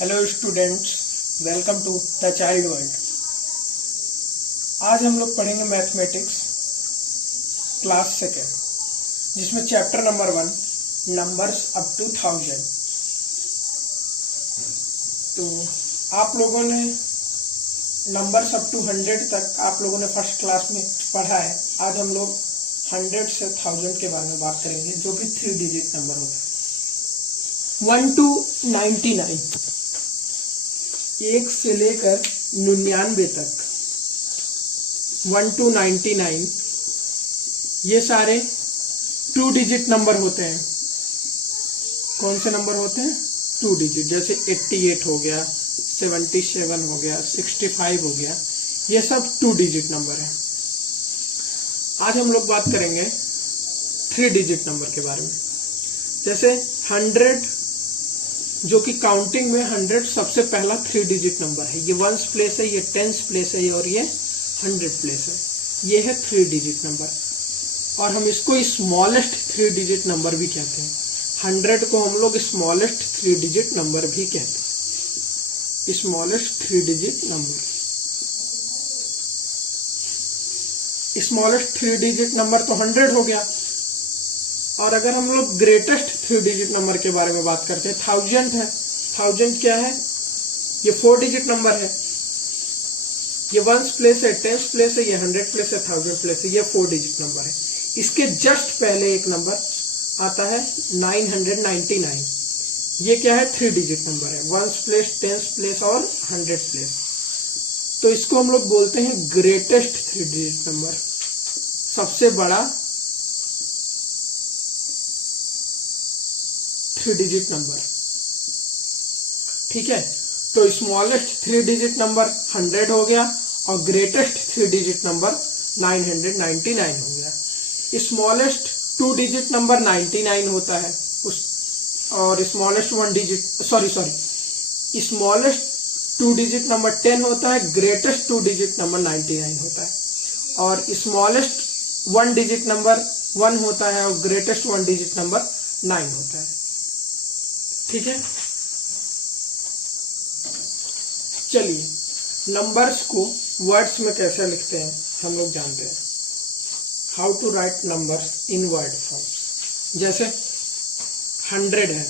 Hello students, welcome to the child world. आज हम लोग पढ़ेंगे मैथमेटिक्स क्लास सेकेंड, जिसमें chapter number 1 numbers up to 1000। तो आप लोगों ने नंबर्स अप टू 100 तक आप लोगों ने फर्स्ट क्लास में पढ़ा है। आज हम लोग 100 से 1000 के बारे में बात करेंगे, जो कि 3 डिजिट नंबर होता है। 1 to 99, 1 से लेकर 99 तक, 1 to 99 ये सारे 2 डिजिट नंबर होते हैं। कौन से नंबर होते हैं? 2 डिजिट। जैसे 88 हो गया, 77 हो गया, 65 हो गया, ये सब 2 डिजिट नंबर है। आज हम लोग बात करेंगे 3 डिजिट नंबर के बारे में। जैसे 100, जो कि काउंटिंग में 100 सबसे पहला 3 डिजिट नंबर है। ये 1s प्लेस है, ये 10s प्लेस है और ये 100 प्लेस है। ये है 3 डिजिट नंबर, और हम इसको स्मॉलेस्ट 3 डिजिट नंबर भी कहते हैं। 100 को हम लोग स्मॉलेस्ट 3 डिजिट नंबर भी कहते हैं। Smallest 3 digit number, smallest 3 digit number तो 100 हो गया। और अगर हम लोग ग्रेटेस्ट 3 डिजिट नंबर के बारे में बात करते हैं, 1000 है। 1000 क्या है? ये 4 डिजिट नंबर है। ये 1s प्लेस है, 10s प्लेस है, ये 100 प्लेस है, 1000 प्लेस है, ये 4 डिजिट नंबर है। इसके जस्ट पहले एक नंबर आता है 999। ये क्या है? 3 डिजिट नंबर है। 1s प्लेस, 10s प्लेस और 100 प्लेस। तो इसको हम लोग बोलते हैं ग्रेटेस्ट 3 डिजिट नंबर, सबसे बड़ा 3 डिजिट नंबर। ठीक है, तो स्मॉलेस्ट 3 डिजिट नंबर 100 हो गया और ग्रेटेस्ट 3 डिजिट नंबर 999 हो गया। स्मॉलेस्ट 2 डिजिट नंबर 99 होता है और smallest 1 digit smallest 2 digit number 10 होता है, ग्रेटेस्ट 2 डिजिट नंबर 99 होता है। और स्मॉलेस्ट 1 डिजिट नंबर 1 होता है और ग्रेटेस्ट 1 डिजिट नंबर 9 होता है। ठीक है, चलिए नंबर्स को वर्ड्स में कैसे लिखते हैं हम लोग जानते हैं। How to write numbers in word forms. जैसे 100 है,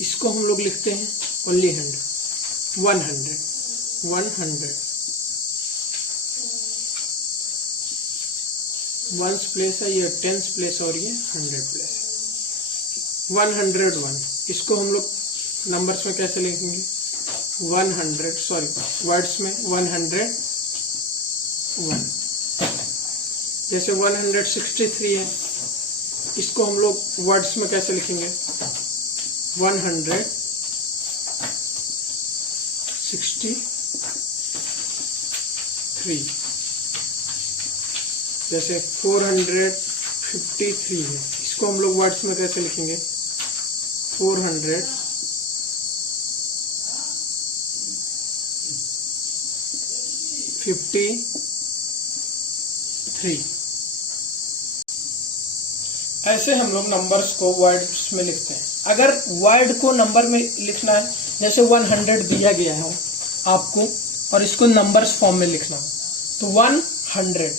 इसको हम लोग लिखते हैं ओनली 100। 100 1s प्लेस है, ये 10s प्लेस और ये 100 प्लेस है। 101, इसको हम लोग नंबर्स में कैसे लिखेंगे? 100 वर्ड्स में 101। जैसे 163 है, इसको हम लोग वर्ड्स में कैसे लिखेंगे? 163। जैसे 453 है, इसको हम लोग वर्ड्स में कैसे लिखेंगे? 453। ऐसे हम लोग नंबर्स को वर्ड्स में लिखते हैं। अगर वर्ड को नंबर में लिखना है, जैसे 100 दिया गया है आपको और इसको नंबर्स फॉर्म में लिखना हो, तो 100,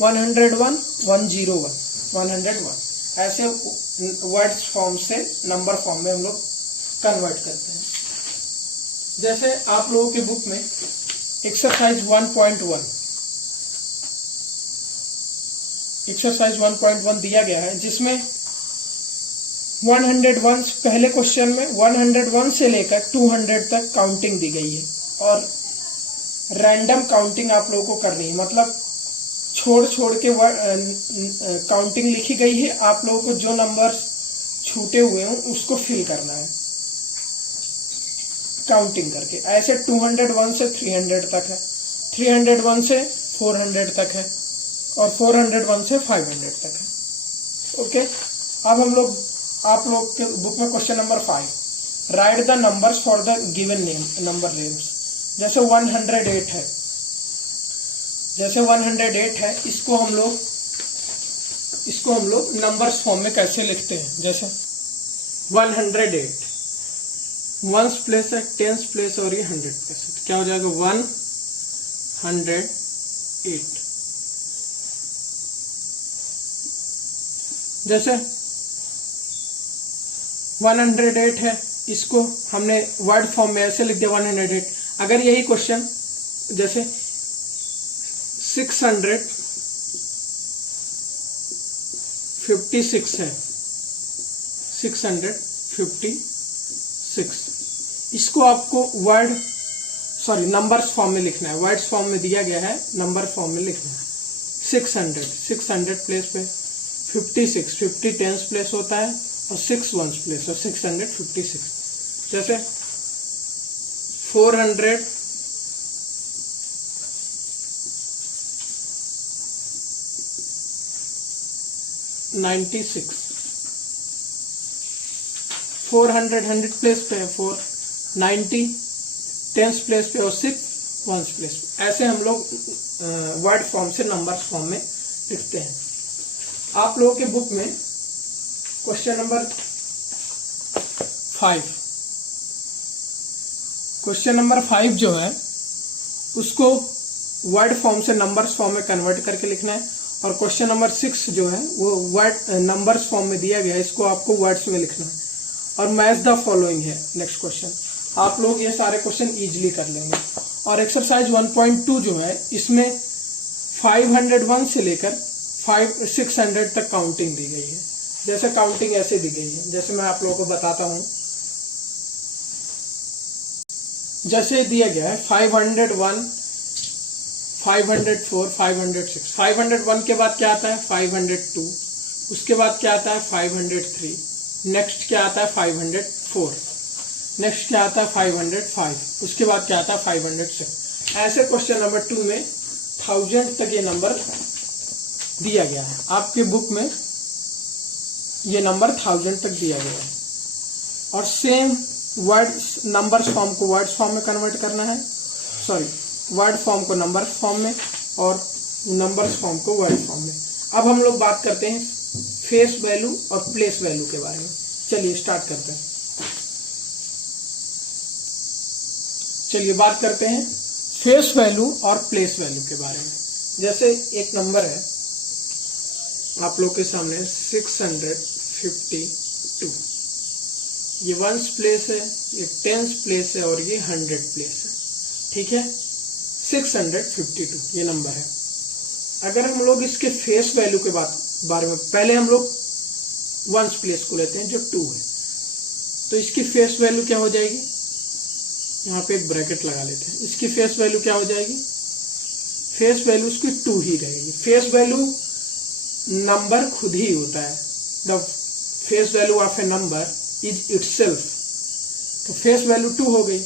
101, 101, 101 ऐसे वर्ड्स फॉर्म से नंबर फॉर्म में हम लोग कन्वर्ट करते हैं। जैसे आप लोगों की बुक में एक्सरसाइज 1.1 दिया गया है, जिसमें 101 पहले क्वेश्चन में 101 से लेकर 200 तक काउंटिंग दी गई है और रैंडम काउंटिंग आप लोगों को करनी है। मतलब छोड़ के काउंटिंग लिखी गई है। आप लोगों को जो नंबर छूटे हुए हैं उसको फिल करना है काउंटिंग करके। ऐसे 201 से 300 तक है, 301 से 400 तक है और 401 से 500 तक है। ओके, अब हम लोग आप लोग के बुक में question number 5, right the numbers for the given number names. जैसे 108 है, इसको हम लोग नंबर्स फॉर्म में कैसे लिखते हैं? जैसे 108 वंस प्लेस है, टेंस प्लेस और ये 100 प्लेस है, तो क्या हो जाएगा 108। जैसे 108 है, इसको हमने वर्ड फॉर्म में ऐसे लिख दिया 108। अगर यही क्वेश्चन जैसे 656 है, 656, इसको आपको नंबर्स फॉर्म में लिखना है। वर्ड्स फॉर्म में दिया गया है, नंबर फॉर्म में लिखना है। 600 प्लेस पे 56, 50 टेंस प्लेस होता है और 6 वंस प्लेस और 656। जैसे 496, 400 100 प्लेस पे है, 490 टेंस प्लेस पे और 6 वंस प्लेस पे। ऐसे हम लोग वर्ड फॉर्म से नंबर्स फॉर्म में लिखते हैं। आप लोगों के बुक में क्वेश्चन नंबर 5 जो है उसको वर्ड फॉर्म से नंबर्स फॉर्म में कन्वर्ट करके लिखना है, और क्वेश्चन नंबर 6 जो है वो वर्ड नंबर्स फॉर्म में दिया गया है, इसको आपको वर्ड्स में लिखना है। और मैच द फॉलोइंग है नेक्स्ट क्वेश्चन। आप लोग ये सारे क्वेश्चन इजीली कर लेंगे। और एक्सरसाइज 1.2 जो है इसमें 501 से लेकर 600 तक काउंटिंग दी गई है। जैसे काउंटिंग ऐसे दी गई है, जैसे मैं आप लोगों को बताता हूं। जैसे दिया गया है 501, 504, 506। 501 के बाद क्या आता है 502, उसके बाद क्या आता है 503, नेक्स्ट क्या आता है 504, नेक्स्ट क्या आता है 505, उसके बाद क्या आता है 506। ऐसे क्वेश्चन नंबर 2 में 1000 तक ये नंबर दिया गया है। आपके बुक में ये नंबर 1000 तक दिया गया है। और सेम वर्ड्स नंबर्स फॉर्म को वर्ड्स फॉर्म में कन्वर्ट करना है, वर्ड फॉर्म को नंबर्स फॉर्म में और नंबर्स फॉर्म को वर्ड फॉर्म में। अब हम लोग बात करते हैं फेस वैल्यू और प्लेस वैल्यू के बारे में। चलिए स्टार्ट करते हैं। चलिए बात करते हैं फेस वैल्यू और प्लेस वैल्यू के बारे में। जैसे एक नंबर है आप लोग के सामने 652, ये वंस प्लेस है, ये टेंस प्लेस है और ये 100 प्लेस है। ठीक है, 652 ये नंबर है। अगर हम लोग इसके फेस वैल्यू के बारे में, पहले हम लोग वंस प्लेस को लेते हैं जो 2 है, तो इसकी फेस वैल्यू क्या हो जाएगी, यहाँ पे एक ब्रैकेट लगा लेते हैं। इसकी फेस वैल्यू क्या हो जाएगी, फेस वैल्यू उसकी 2 ही रहेगी। फेस वैल्यू नंबर खुद ही होता है, the face value of A number is itself, तो फेस वैल्यू 2 हो गई।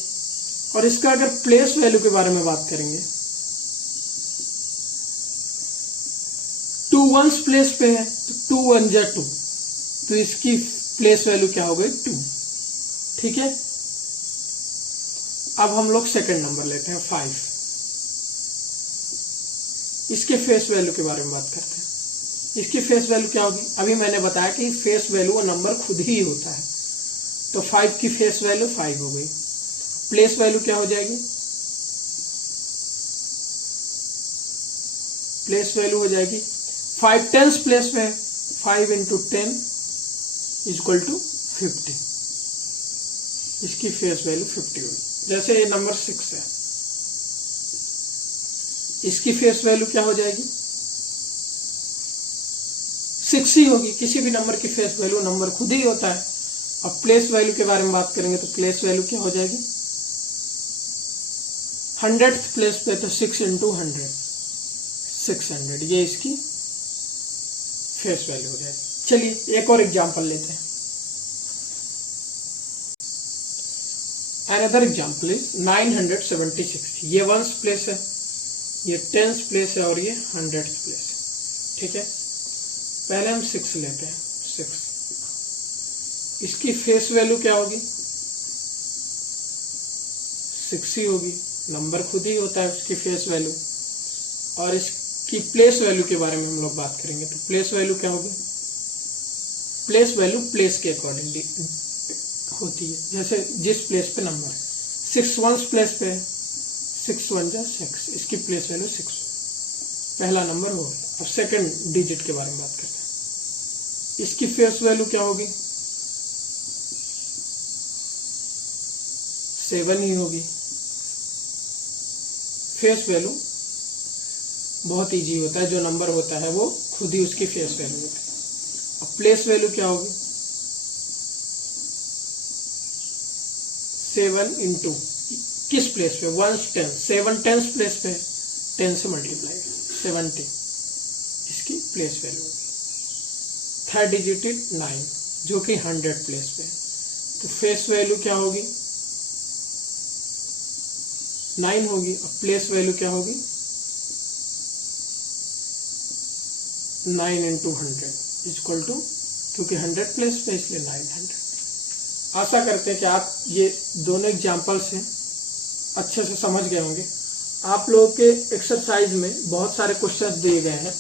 और इसका अगर प्लेस वैल्यू के बारे में बात करेंगे, 2 वंस प्लेस पे है तो 2 1 जा 2, तो इसकी प्लेस वैल्यू क्या हो गई 2। ठीक है, अब हम लोग सेकंड नंबर लेते हैं 5। इसके फेस वैल्यू के बारे में बात करते हैं। इसकी फेस वैल्यू क्या होगी, अभी मैंने बताया कि फेस वैल्यू वो नंबर खुद ही होता है, तो 5 की फेस वैल्यू 5 हो गई। प्लेस वैल्यू क्या हो जाएगी, प्लेस वैल्यू हो जाएगी 5 टेंस प्लेस में 5 × 10 इक्वल टू 50, इसकी फेस वैल्यू 50 होगी। जैसे ये नंबर 6 है, इसकी फेस वैल्यू क्या हो जाएगी 6 ही होगी। किसी भी नंबर की फेस वैल्यू नंबर खुद ही होता है। अब प्लेस वैल्यू के बारे में बात करेंगे तो प्लेस वैल्यू क्या हो जाएगी, 100th प्लेस पे तो 6 × 100 600, ये इसकी फेस वैल्यू हो जाएगी। चलिए एक और एग्जांपल लेते हैं। अनदर एग्जांपल इज 976, ये वंस प्लेस है, ये टेंस प्लेस है और ये 100th प्लेस है। ठीक है, पहले हम 6 लेते हैं। 6, इसकी फेस वैल्यू क्या होगी 6 ही होगी, नंबर खुद ही होता है उसकी फेस वैल्यू। और इसकी प्लेस वैल्यू के बारे में हम लोग बात करेंगे तो प्लेस वैल्यू क्या होगी, प्लेस वैल्यू प्लेस के अकॉर्डिंगली होती है, जैसे जिस प्लेस पे नंबर है। 6 वंस प्लेस पे 6 1 जा 6, इसकी प्लेस वैल्यू 6, पहला नंबर हो गया। अब सेकंड डिजिट के बारे में बात करते हैं। इसकी फेस वैल्यू क्या होगी? 7 ही होगी। फेस वैल्यू बहुत इजी होता है, जो नंबर होता है वो खुद ही उसकी फेस वैल्यू होती है। अब प्लेस वैल्यू क्या होगी? 7 इंटू किस प्लेस पे? 1 10, 7 10 प्लेस पे 10 से मल्टीप्लाई 70, इसकी प्लेस वैल्यू होगी। थर्ड डिजिट 9 जो कि 100 प्लेस पे, तो फेस वैल्यू क्या होगी? 9 होगी। अब प्लेस वैल्यू क्या होगी? 9 इंटू 100 इक्वल टू, क्योंकि 100 प्लेस पे इसलिए 900। आशा करते हैं कि आप ये दोनों एग्जाम्पल से अच्छे से समझ गए होंगे। आप लोगों के एक्सरसाइज में बहुत सारे क्वेश्चंस दिए गए हैं,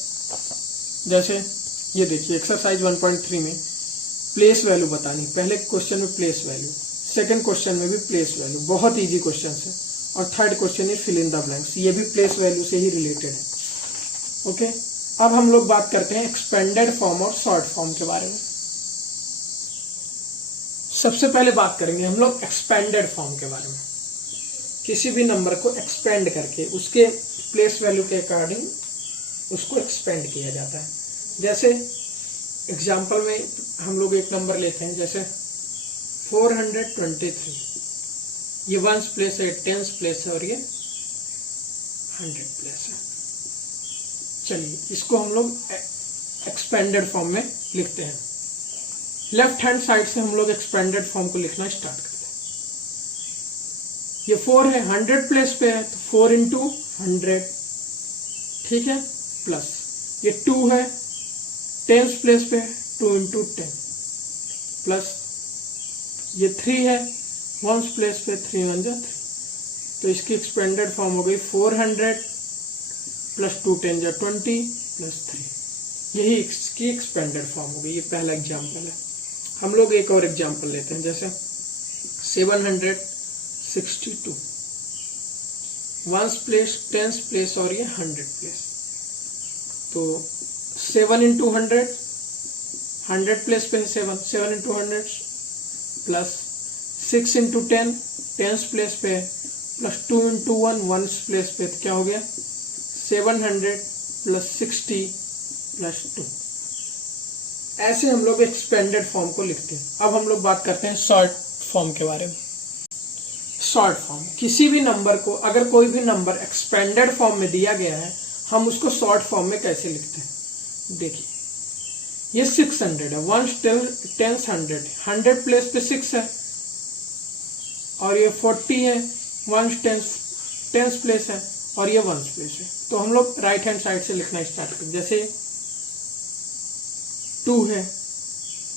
जैसे ये देखिए एक्सरसाइज 1.3 में प्लेस वैल्यू बतानी। पहले क्वेश्चन में प्लेस वैल्यू, सेकंड क्वेश्चन में भी प्लेस वैल्यू, बहुत इजी क्वेश्चन है। और थर्ड क्वेश्चन है फिल इन द ब्लैंक्स, ये भी प्लेस वैल्यू से ही रिलेटेड है। ओके, अब हम लोग बात करते हैं एक्सपेंडेड फॉर्म और शॉर्ट फॉर्म के बारे में। सबसे पहले बात करेंगे हम लोग एक्सपेंडेड फॉर्म के बारे में। किसी भी नंबर को एक्सपेंड करके उसके प्लेस वैल्यू के अकॉर्डिंग उसको एक्सपेंड किया जाता है। जैसे एग्जाम्पल में हम लोग एक नंबर लेते हैं, जैसे 423, ये 1s प्लेस है, 10s प्लेस है और ये 100 प्लेस है। चलिए इसको हम लोग एक्सपेंडेड फॉर्म में लिखते हैं। लेफ्ट हैंड साइड से हम लोग एक्सपेंडेड फॉर्म को लिखना स्टार्ट करते हैं। ये 4 है, 100 प्लेस पे है, तो 4 इंटू 100, ठीक है, प्लस ये 2 है, 10s प्लेस पे 2 इंटू 10, प्लस ये 3 है, 1s प्लेस पे 3 1 जा 3, तो इसकी एक्सपेंडेड फॉर्म हो गई 400 प्लस 2 10 जा 20 प्लस 3, यही इसकी एक्सपेंडेड फॉर्म हो गई। ये पहला एग्जाम्पल है। हम लोग एक और एग्जाम्पल लेते हैं, जैसे 762, 1s प्लेस 10s प्लेस और ये 100 प्लेस, तो 7 इंटू 100 प्लेस पे है 7 into 100 plus 6 into 10 10s place पे है, प्लस 2 इंटू 1 1s प्लेस पे, तो क्या हो गया 700 प्लस 60 प्लस 2। ऐसे हम लोग एक्सपेंडेड फॉर्म को लिखते हैं। अब हम लोग बात करते हैं शॉर्ट फॉर्म के बारे में। शॉर्ट फॉर्म, किसी भी नंबर को, अगर कोई भी नंबर एक्सपेंडेड फॉर्म में दिया गया है, हम उसको शॉर्ट फॉर्म में कैसे लिखते हैं? देखिए ये 600 है, 1s 10s 100 प्लेस पे 6 है, और ये 40 है, 1s 10s प्लेस है और ये 1s प्लेस है। तो हम लोग राइट हैंड साइड से लिखना स्टार्ट करें। जैसे 2 है,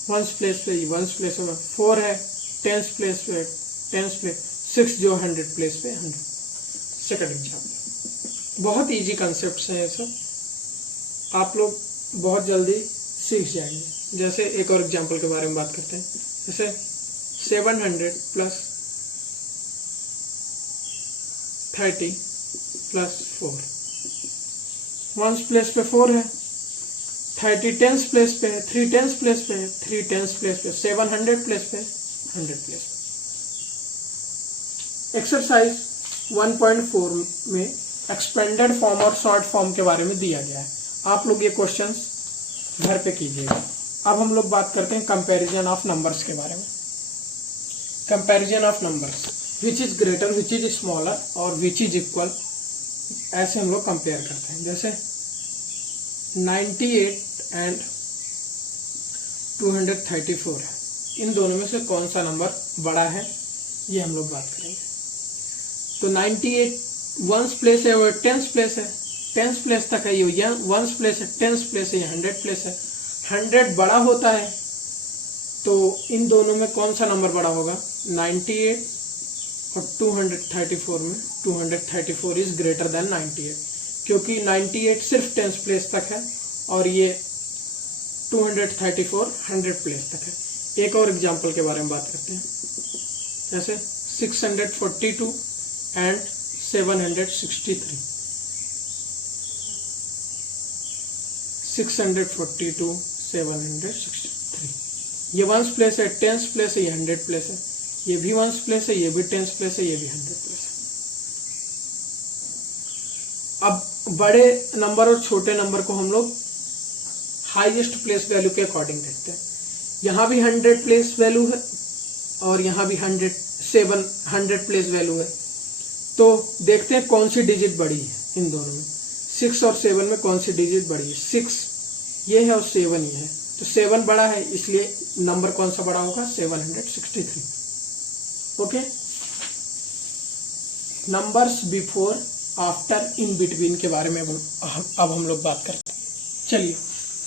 1s प्लेस पे 1s प्लेस है, 4 है, 10s प्लेस पे 10s प्लेस, 6 जो 100 प्लेस पे 100। सेकंड एग्जाम्पल, बहुत इजी कंसेप्ट है ये सब, आप लोग बहुत जल्दी सीख जाएंगे। जैसे एक और एग्जाम्पल के बारे में बात करते हैं, जैसे 700 प्लस 30 प्लस 4, 1s प्लेस पे 4 है, 30 10s प्लेस पे है, 3 10s प्लेस पे है, 3 10s प्लेस पे, 700 प्लेस पे 100 प्लेस पे। एक्सरसाइज 1.4 में एक्सपेंडेड फॉर्म और शॉर्ट फॉर्म के बारे में दिया गया है। आप लोग ये क्वेश्चंस घर पे कीजिएगा। अब हम लोग बात करते हैं कंपैरिजन ऑफ नंबर्स के बारे में। Comparison of numbers, which is greater, which is smaller और विच इज इक्वल, ऐसे हम लोग कंपेयर करते हैं। जैसे 98 एंड 234 है, इन दोनों में से कौन सा नंबर बड़ा है, ये हम लोग बात करेंगे। तो 98 1s प्लेस है और 10s प्लेस है, 10s प्लेस तक है, ये 1s प्लेस है, 10s प्लेस है, ये 100 प्लेस है। 100 बड़ा होता है, तो इन दोनों में कौन सा नंबर बड़ा होगा? 98 और 234 में 234 इज ग्रेटर देन 98, क्योंकि 98 सिर्फ 10s प्लेस तक है और ये 234 100 प्लेस तक है, एक और एग्जाम्पल के बारे में बात करते हैं, जैसे 642 एंड 763। 642 763, ये वंस प्लेस है, टेंस प्लेस है, ये 100 प्लेस है, ये भी वंस प्लेस है, ये भी टेंस प्लेस है, ये भी 100 प्लेस है। अब बड़े नंबर और छोटे नंबर को हम लोग हाईएस्ट प्लेस वैल्यू के अकॉर्डिंग देखते हैं। यहाँ भी 100 प्लेस वैल्यू है और यहाँ भी 100 प्लेस वैल्यू है। तो देखते हैं कौन सी डिजिट बड़ी है इन दोनों में, 6 और 7 में कौन सी डिजिट बड़ी है। 6 ये है और 7 ये है, तो 7 बड़ा है, इसलिए नंबर कौन सा बड़ा होगा, 763। Okay, numbers before, after, in between के बारे में अब हम लोग बात करते हैं। चलिए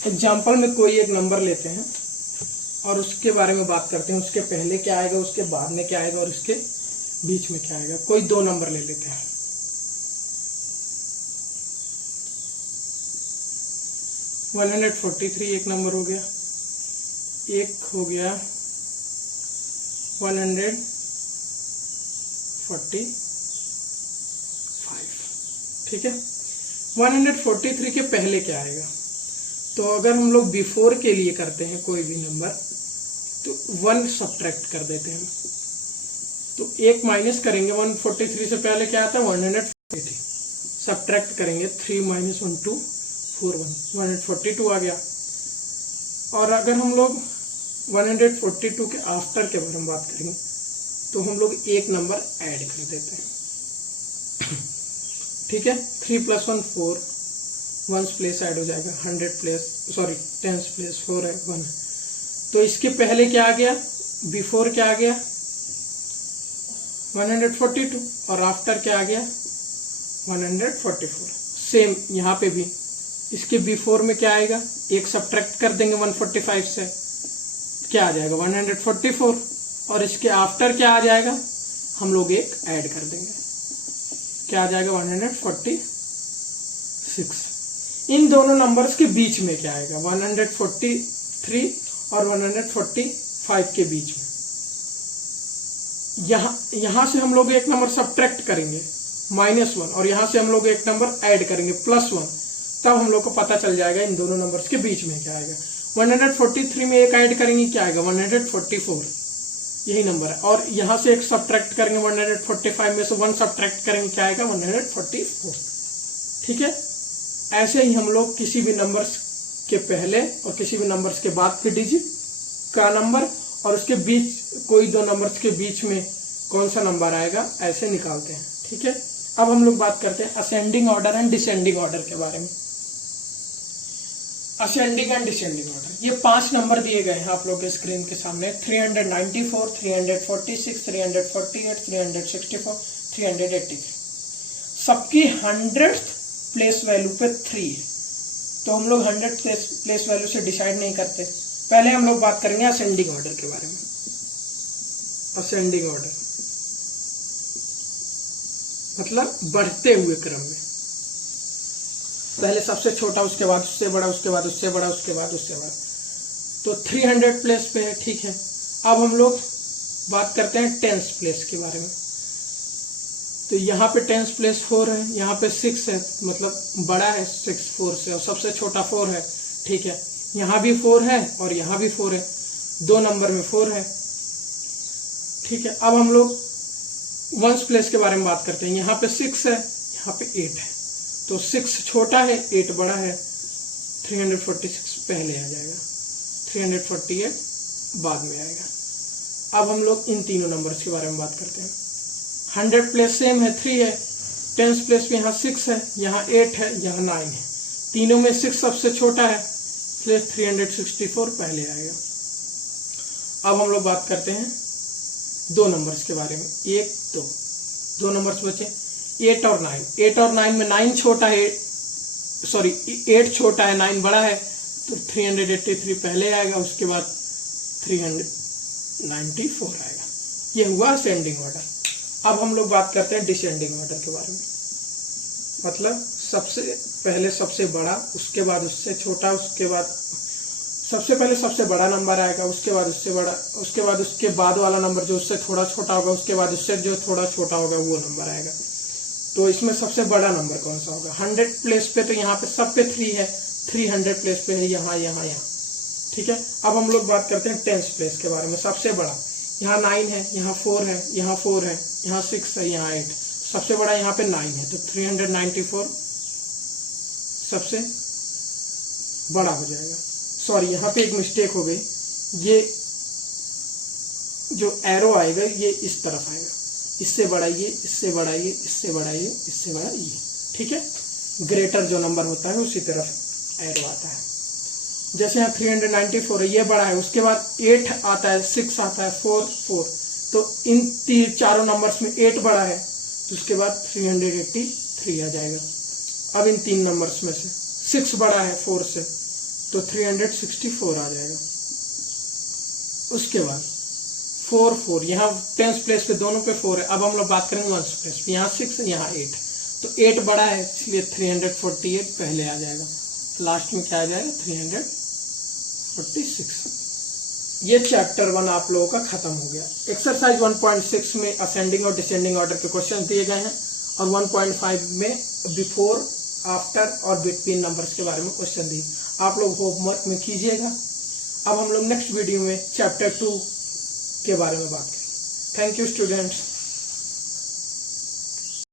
एग्जाम्पल में कोई एक नंबर लेते हैं और उसके बारे में बात करते हैं, उसके पहले क्या आएगा, उसके बाद में क्या आएगा और उसके बीच में क्या आएगा। कोई 2 नंबर ले लेते हैं। 143 एक नंबर हो गया, एक हो गया 145। ठीक है, 143 के पहले क्या आएगा, तो अगर हम लोग बिफोर के लिए करते हैं कोई भी नंबर तो 1 सब्ट्रैक्ट कर देते हैं, तो 1 माइनस करेंगे। 143 से पहले क्या आता है, 143, सब्ट्रैक्ट करेंगे 3 - 1 2 4 1, 142 आ गया। और अगर हम लोग 142 के आफ्टर के बारे में बात करेंगे तो हम लोग एक नंबर ऐड कर देते हैं। ठीक है, 3 + 1 4, 1 प्लेस ऐड हो जाएगा, 100 प्लेस, सॉरी 10 प्लेस 4 है 1। तो इसके पहले क्या आ गया, बिफोर क्या आ गया, 142, और आफ्टर क्या आ गया, 144। सेम यहाँ पे भी इसके बिफोर में क्या आएगा, एक सब्ट्रैक्ट कर देंगे 145 से, क्या आ जाएगा 144, और इसके आफ्टर क्या आ जाएगा, हम लोग एक ऐड कर देंगे, क्या आ जाएगा 146। इन दोनों नंबर्स के बीच में क्या आएगा, 143 और 145 के बीच में। यहां से हम लोग एक नंबर सब्ट्रैक्ट करेंगे -1, और यहां से हम लोग एक नंबर ऐड करेंगे +1, तब हम लोग को पता चल जाएगा इन दोनों नंबर्स के बीच में क्या आएगा। 143 में एक ऐड करेंगे, क्या आएगा 144, यही नंबर है। और यहां से एक सब्ट्रैक्ट करेंगे 145 में से 1 सब्ट्रैक्ट करेंगे, क्या आएगा 144। ठीक है, ऐसे ही हम लोग किसी भी नंबर्स के पहले और किसी भी नंबर्स के बाद के डिजिट का नंबर और उसके बीच कोई 2 नंबर्स के बीच में कौन सा नंबर आएगा, ऐसे निकालते हैं। ठीक है, अब हम लोग बात करते हैं ascending order and descending order के बारे में। असेंडिंग एंड डिसेंडिंग ऑर्डर, ये 5 नंबर दिए गए हैं आप लोग के स्क्रीन के सामने, 394, 346, 348, 364, 383। सबकी 100th प्लेस वैल्यू पे 3 है, तो हम लोग 100 प्लेस वैल्यू से डिसाइड नहीं करते। पहले हम लोग बात करेंगे असेंडिंग ऑर्डर के बारे में। असेंडिंग ऑर्डर मतलब बढ़ते हुए क्रम में, पहले सबसे छोटा, उसके बाद उससे बड़ा, उसके बाद उससे बड़ा, उसके बाद उससे बड़ा। तो 300 प्लेस पे है। ठीक है, अब हम लोग बात करते हैं 10th प्लेस के बारे में। तो यहाँ पे 10th प्लेस 4 है, यहाँ पे 6 है, मतलब बड़ा है 6 4 से, और सबसे छोटा 4 है। ठीक है, यहाँ भी 4 है और यहाँ भी 4 है, 2 नंबर में 4 है। ठीक है, अब हम लोग 1st प्लेस के बारे में बात करते हैं। यहाँ पे 6 है, यहाँ पे 8 है, तो 6 छोटा है, 8 बड़ा है, 346 पहले आ जाएगा, 348 बाद में आएगा। अब हम लोग इन तीनों नंबर्स के बारे में बात करते हैं। 100 प्लेस सेम है, 3 है, 10th प्लेस में यहाँ 6 है, यहाँ 8 है, यहाँ 9 है, तीनों में 6 सबसे छोटा है, इसलिए 364 पहले आएगा। अब हम लोग बात करते हैं 2 नंबर्स के बारे में, 1 2 नंबर्स बचे, 8 और 9। 8 और 9 में 9 छोटा है, सॉरी 8 छोटा है, 9 बड़ा है, तो 383 पहले आएगा, उसके बाद 394 आएगा। ये हुआ असेंडिंग ऑर्डर। अब हम लोग बात करते हैं डिसेंडिंग ऑर्डर के बारे में, मतलब सबसे पहले सबसे बड़ा, उसके बाद उससे छोटा, उसके बाद सबसे पहले सबसे बड़ा नंबर आएगा, उसके बाद उससे बड़ा, उसके बाद उसके बाद वाला नंबर जो उससे थोड़ा छोटा होगा, उसके बाद उससे जो थोड़ा छोटा होगा वो नंबर आएगा। तो इसमें सबसे बड़ा नंबर कौन सा होगा? 100 प्लेस पे तो यहाँ पे सब पे 3 है, 300 प्लेस पे है यहाँ यहाँ यहाँ, ठीक है। अब हम लोग बात करते हैं 10th प्लेस के बारे में। सबसे बड़ा यहाँ 9 है, यहाँ 4 है, यहाँ 4 है, यहाँ 6 है, यहाँ 8, सबसे बड़ा यहाँ पे 9 है, तो 394 सबसे बड़ा हो जाएगा। सॉरी, यहाँ पे एक मिस्टेक हो गई, ये जो एरो आएगा ये इस तरफ आएगा, इससे बड़ा ये, इससे बड़ा ये, इससे बड़ा ये, इससे बड़ा ये, ठीक है। ग्रेटर जो नंबर होता है उसी तरफ एरो आता है। जैसे यहाँ 394 है, ये बड़ा है, उसके बाद 8 आता है, 6 आता है, 4 4, तो इन चारों नंबर्स में 8 बड़ा है, तो उसके बाद 383 आ जाएगा। अब इन 3 नंबर्स में से 6 बड़ा है 4 से, तो 364 आ जाएगा। उसके बाद 4 4, यहाँ 10th प्लेस पे दोनों पे 4 है। अब हम लोग बात करेंगे 1st प्लेस पे, यहाँ 6 है, यहाँ 8, तो 8 बड़ा है, इसलिए 348 पहले आ जाएगा, लास्ट में क्या आ जाएगा? 346। ये चैप्टर 1 आप लोगों का खत्म हो गया। एक्सरसाइज 1.6 में असेंडिंग और डिसेंडिंग ऑर्डर के क्वेश्चन दिए गए हैं, और 1.5 में बिफोर, आफ्टर और बिटवीन नंबर्स के बारे में क्वेश्चन दिए। आप लोग होमवर्क में कीजिएगा। अब हम लोग नेक्स्ट वीडियो में चैप्टर 2 के बारे में बात करेंगे। Thank you students.